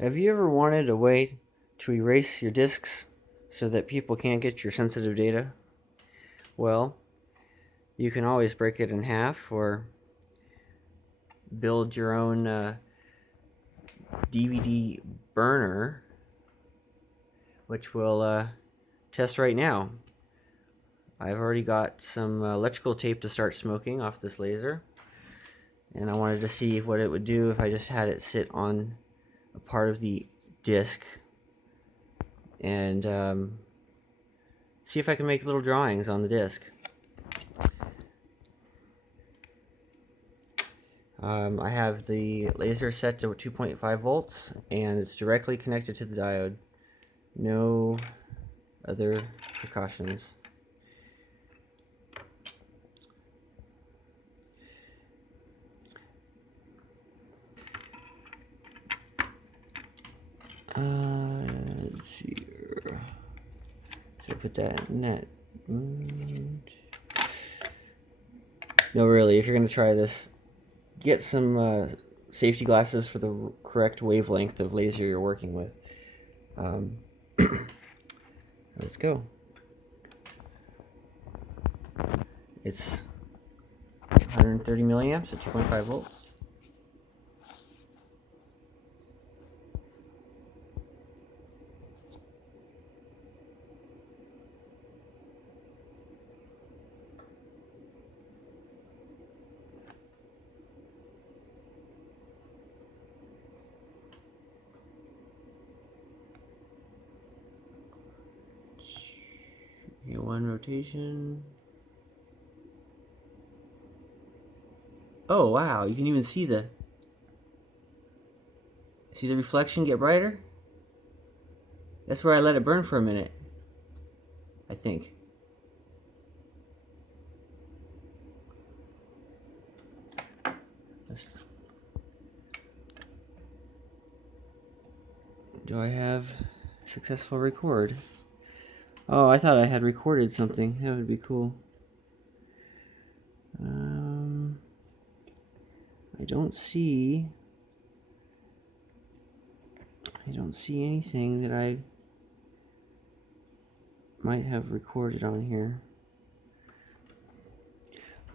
Have you ever wanted a way to erase your disks so that people can't get your sensitive data? Well, you can always break it in half or build your own DVD burner, which we'll test right now. I've already got some electrical tape to start smoking off this laser, and I wanted to see what it would do if I just had it sit on a part of the disc and see if I can make little drawings on the disc. I have the laser set to 2.5 volts and it's directly connected to the diode. No other precautions. Let's see here. So I put that in that. No, really, if you're going to try this, get some safety glasses for the correct wavelength of laser you're working with. Let's go. It's 130 milliamps at 2.5 volts. One rotation. Oh wow, you can even see the reflection get brighter? That's where I let it burn for a minute, I think. Do I have successful record? Oh, I thought I had recorded something. That would be cool. I don't see anything that I might have recorded on here.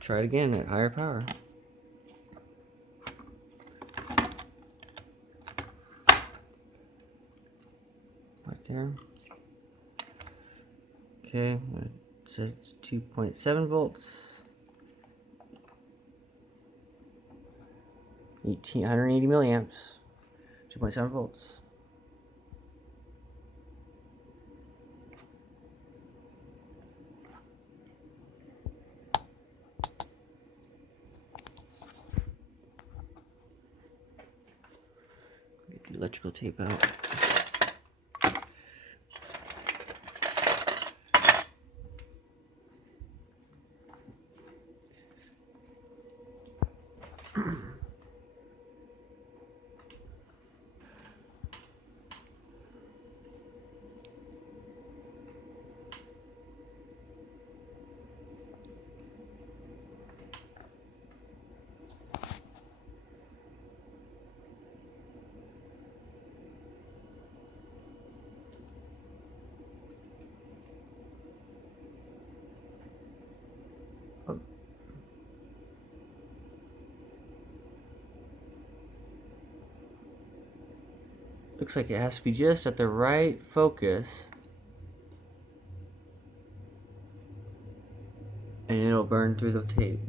Try it again at higher power. Right there. Okay, it's 2.7 volts. 180 milliamps. 2.7 volts. Get the electrical tape out. Looks like it has to be just at the right focus, and it'll burn through the tape.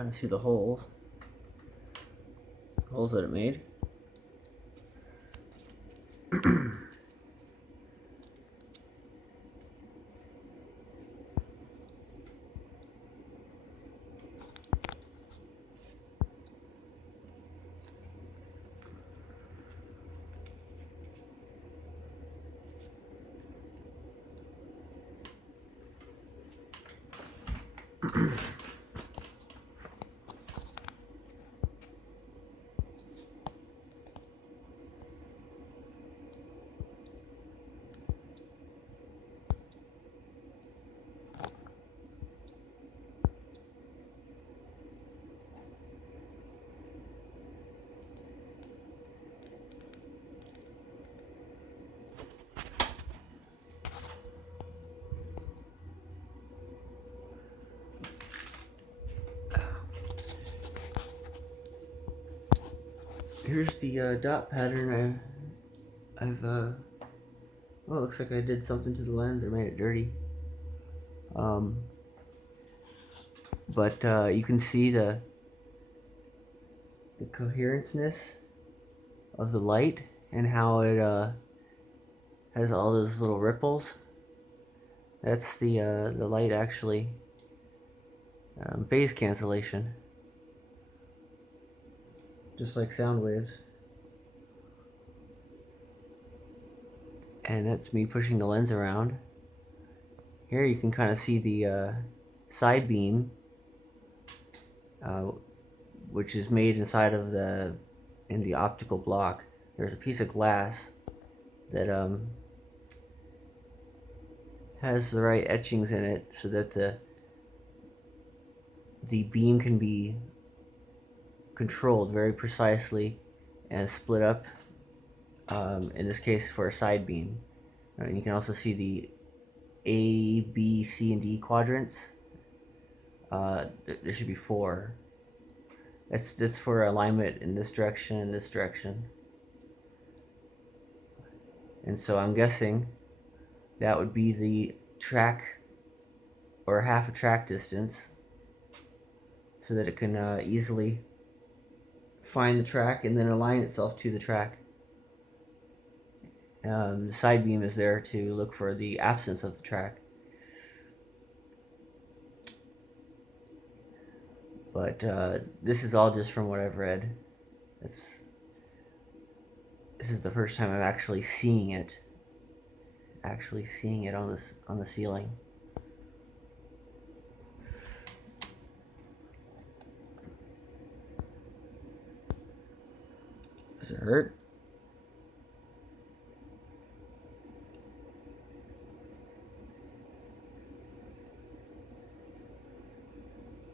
kind of see the holes that it made. Here's the dot pattern I've well, it looks like I did something to the lens or made it dirty. But you can see the coherenceness of the light and how it has all those little ripples. That's the light actually phase cancellation, just like sound waves. And that's me pushing the lens around. Here you can kind of see the side beam, which is made inside of in the optical block. There's a piece of glass that has the right etchings in it so that the beam can be controlled very precisely and split up, in this case for a side beam. And you can also see the A, B, C, and D quadrants. There should be 4. That's for alignment in this direction and this direction. And so I'm guessing that would be the track, or half a track distance, so that it can easily find the track and then align itself to the track. The side beam is there to look for the absence of the track. But this is all just from what I've read. This is the first time I'm actually seeing it on the ceiling. Does it hurt?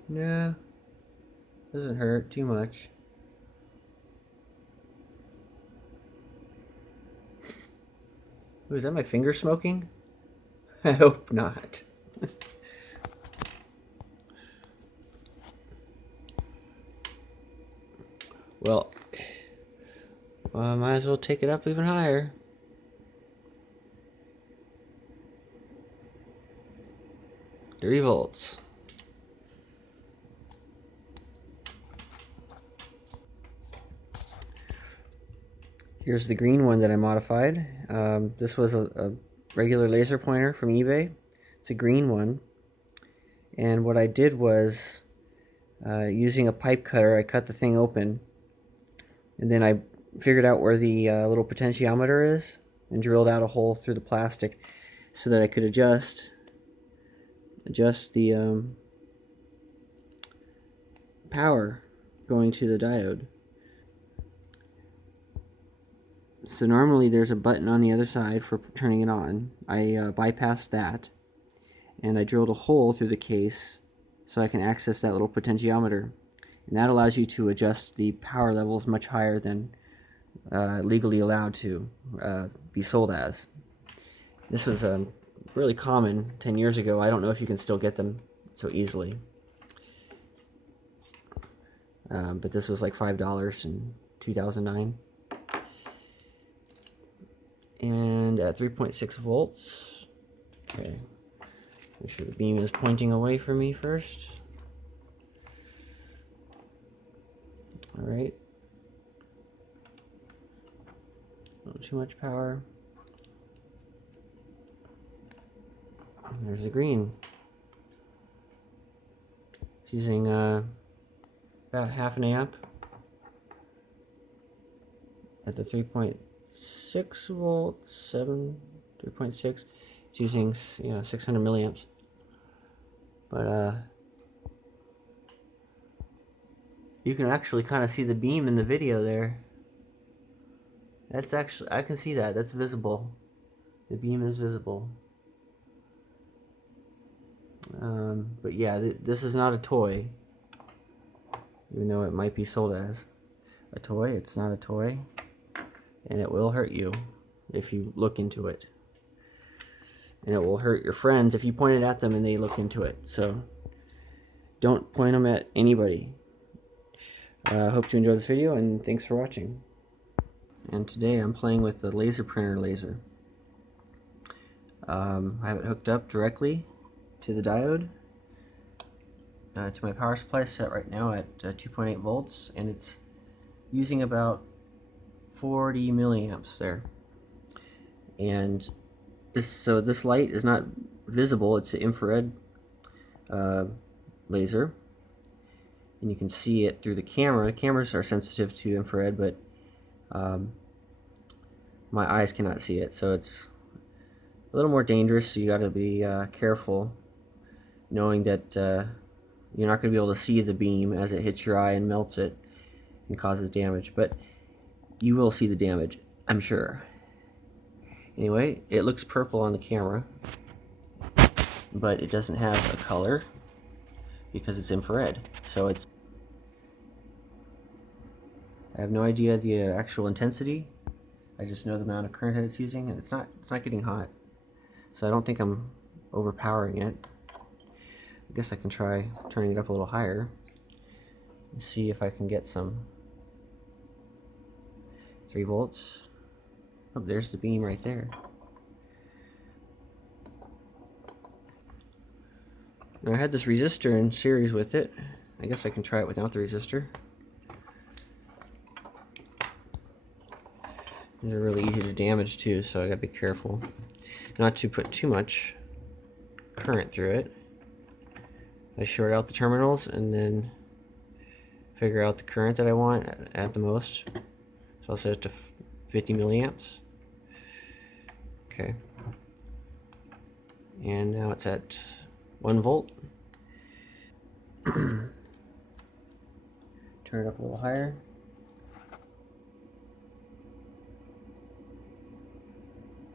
No, doesn't hurt too much. Ooh, is that my finger smoking? I hope not. Well, I might as well take it up even higher. Three volts. Here's the green one that I modified. This was a regular laser pointer from eBay. It's a green one. And what I did was, using a pipe cutter, I cut the thing open. And then I figured out where the little potentiometer is and drilled out a hole through the plastic so that I could adjust the power going to the diode. So normally there's a button on the other side for turning it on. I bypassed that, and I drilled a hole through the case so I can access that little potentiometer. And that allows you to adjust the power levels much higher than legally allowed to be sold as. This was really common 10 years ago. I don't know if you can still get them so easily. But this was like $5 in 2009. And at 3.6 volts, okay, make sure the beam is pointing away from me first. Alright. A little too much power. And there's the green. It's using about half an amp at the 3.6 volts, 3.6. It's using 600 milliamps. But you can actually kind of see the beam in the video there. That's actually, I can see that. That's visible. The beam is visible. But yeah, this is not a toy. Even though it might be sold as a toy, it's not a toy. And it will hurt you if you look into it. And it will hurt your friends if you point it at them and they look into it. So don't point them at anybody. Hope you enjoyed this video, and thanks for watching. And today I'm playing with the laser printer laser. I have it hooked up directly to the diode, to my power supply set right now at 2.8 volts, and it's using about 40 milliamps there. And this light is not visible. It's an infrared laser, and you can see it through the camera. Cameras are sensitive to infrared, but my eyes cannot see it, so it's a little more dangerous. So you got to be careful, knowing that you're not going to be able to see the beam as it hits your eye and melts it and causes damage, but you will see the damage, I'm sure. Anyway, it looks purple on the camera, but it doesn't have a color because it's infrared. So I have no idea the actual intensity. I just know the amount of current that it's using, and it's not getting hot. So I don't think I'm overpowering it. I guess I can try turning it up a little higher and see if I can get some 3 volts. Oh, there's the beam right there. Now I had this resistor in series with it. I guess I can try it without the resistor. These are really easy to damage too, so I gotta be careful not to put too much current through it. I short out the terminals and then figure out the current that I want at the most. So I'll set it to 50 milliamps. Okay. And now it's at 1 volt. Turn it up a little higher.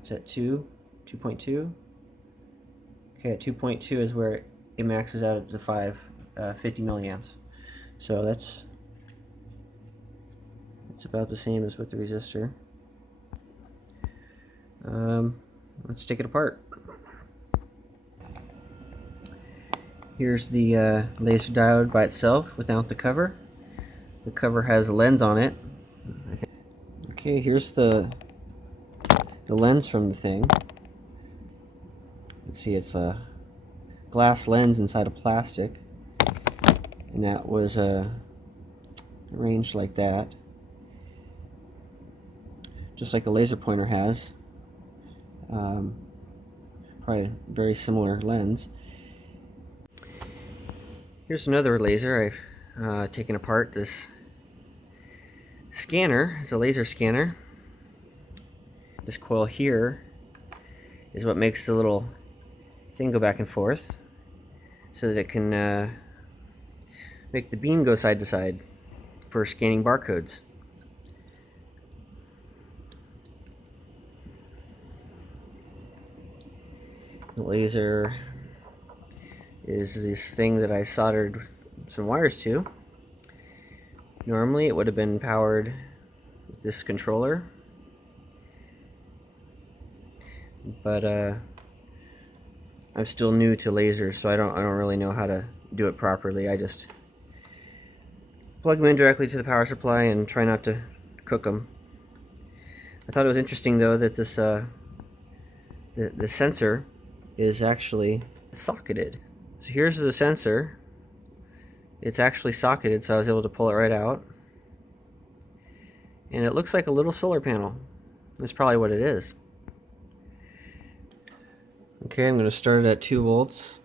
It's at 2.2. Okay, at 2.2 is where it maxes out at the 50 milliamps. So that's about the same as with the resistor. Let's take it apart. Here's the laser diode by itself without the cover. The cover has a lens on it. Okay, here's the lens from the thing. Let's see, it's a glass lens inside of plastic, and that was arranged like that, just like a laser pointer has. Probably a very similar lens. Here's another laser I've taken apart. This scanner is a laser scanner. This coil here is what makes the little thing go back and forth so that it can make the beam go side to side for scanning barcodes. The laser is this thing that I soldered some wires to. Normally it would have been powered with this controller, but I'm still new to lasers, so I don't really know how to do it properly. I just plug them in directly to the power supply and try not to cook them. I thought it was interesting though that this the sensor is actually socketed. So here's the sensor. It's actually socketed, so I was able to pull it right out. And it looks like a little solar panel. That's probably what it is. Okay, I'm going to start it at 2 volts.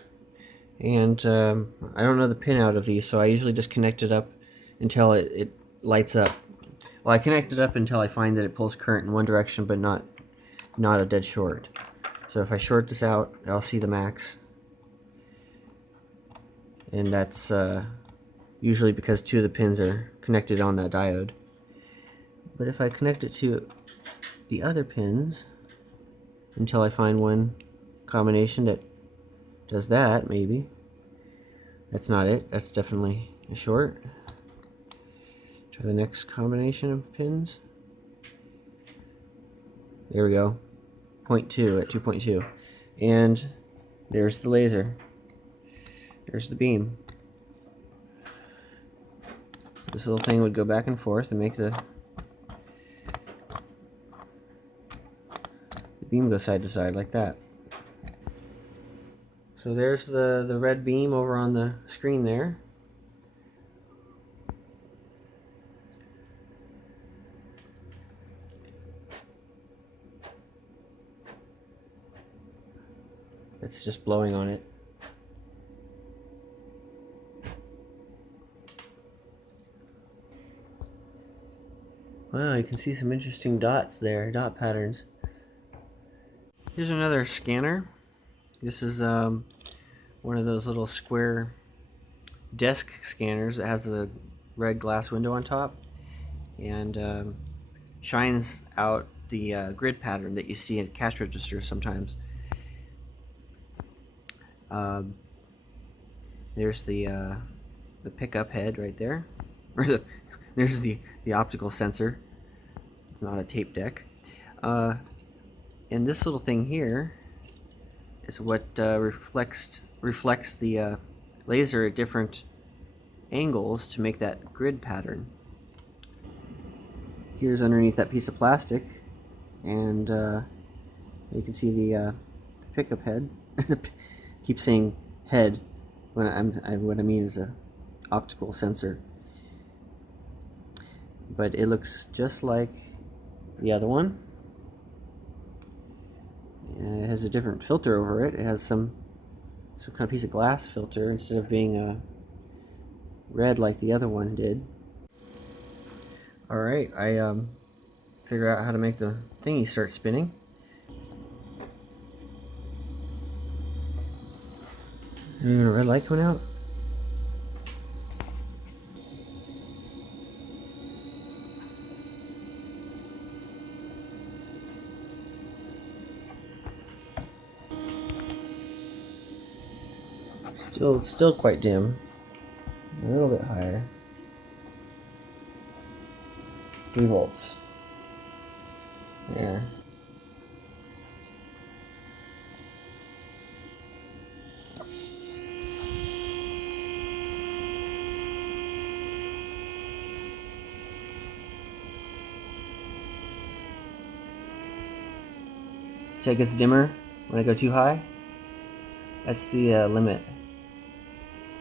And I don't know the pin out of these, so I usually just connect it up until it lights up. Well, I connect it up until I find that it pulls current in one direction, but not a dead short. So if I short this out, I'll see the max. And that's usually because 2 of the pins are connected on that diode. But if I connect it to the other pins until I find one combination that does that, maybe. That's not it. That's definitely a short. Try the next combination of pins. There we go. 0.2 at 2.2. And there's the laser. There's the beam. This little thing would go back and forth and make the beam go side to side like that. So there's the red beam over on the screen there. It's just blowing on it. Wow, you can see some interesting dots there, dot patterns. Here's another scanner. This is one of those little square desk scanners that has a red glass window on top and shines out the grid pattern that you see in cash registers sometimes. There's the pickup head right there. There's the optical sensor. It's not a tape deck. And this little thing here is what reflects the laser at different angles to make that grid pattern. Here's underneath that piece of plastic, and you can see the pickup head. Keep saying head when what I mean is a optical sensor, but it looks just like the other one. It has a different filter over it. It has some kind of piece of glass filter instead of being red like the other one did. Alright, I figure out how to make the thingy start spinning. Even a red light coming out? Still quite dim. A little bit higher. 3 volts. Yeah. So it gets dimmer when I go too high. That's the limit.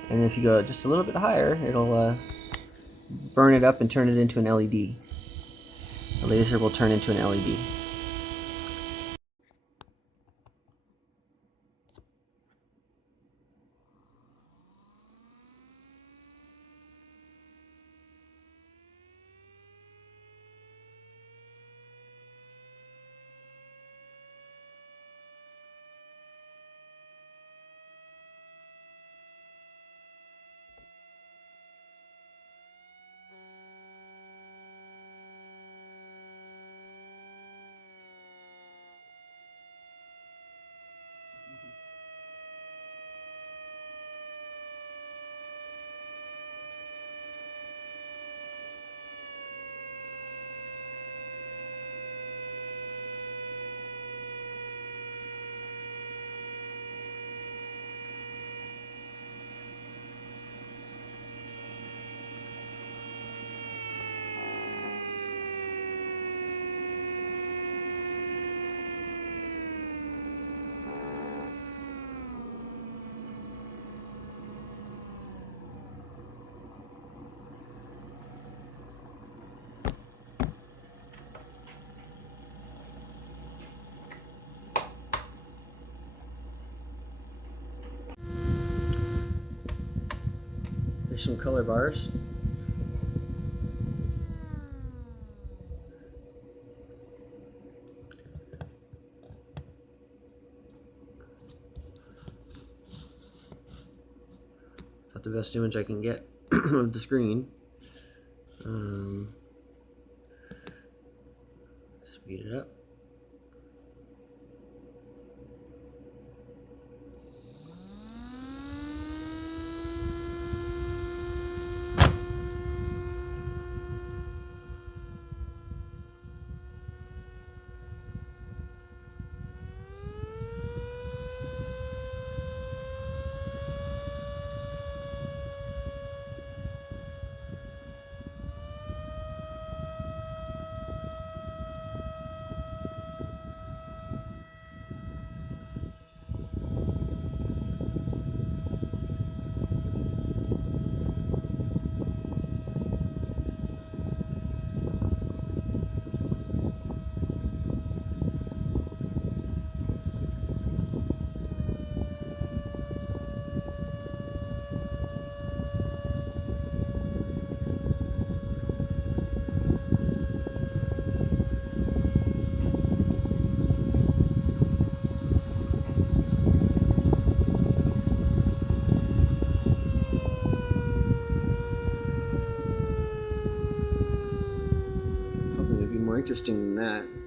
And if you go just a little bit higher, it'll burn it up and turn it into an LED. The laser will turn into an LED. Here's some color bars. Got the best image I can get of the screen. Speed it up. Something that'd be more interesting than that.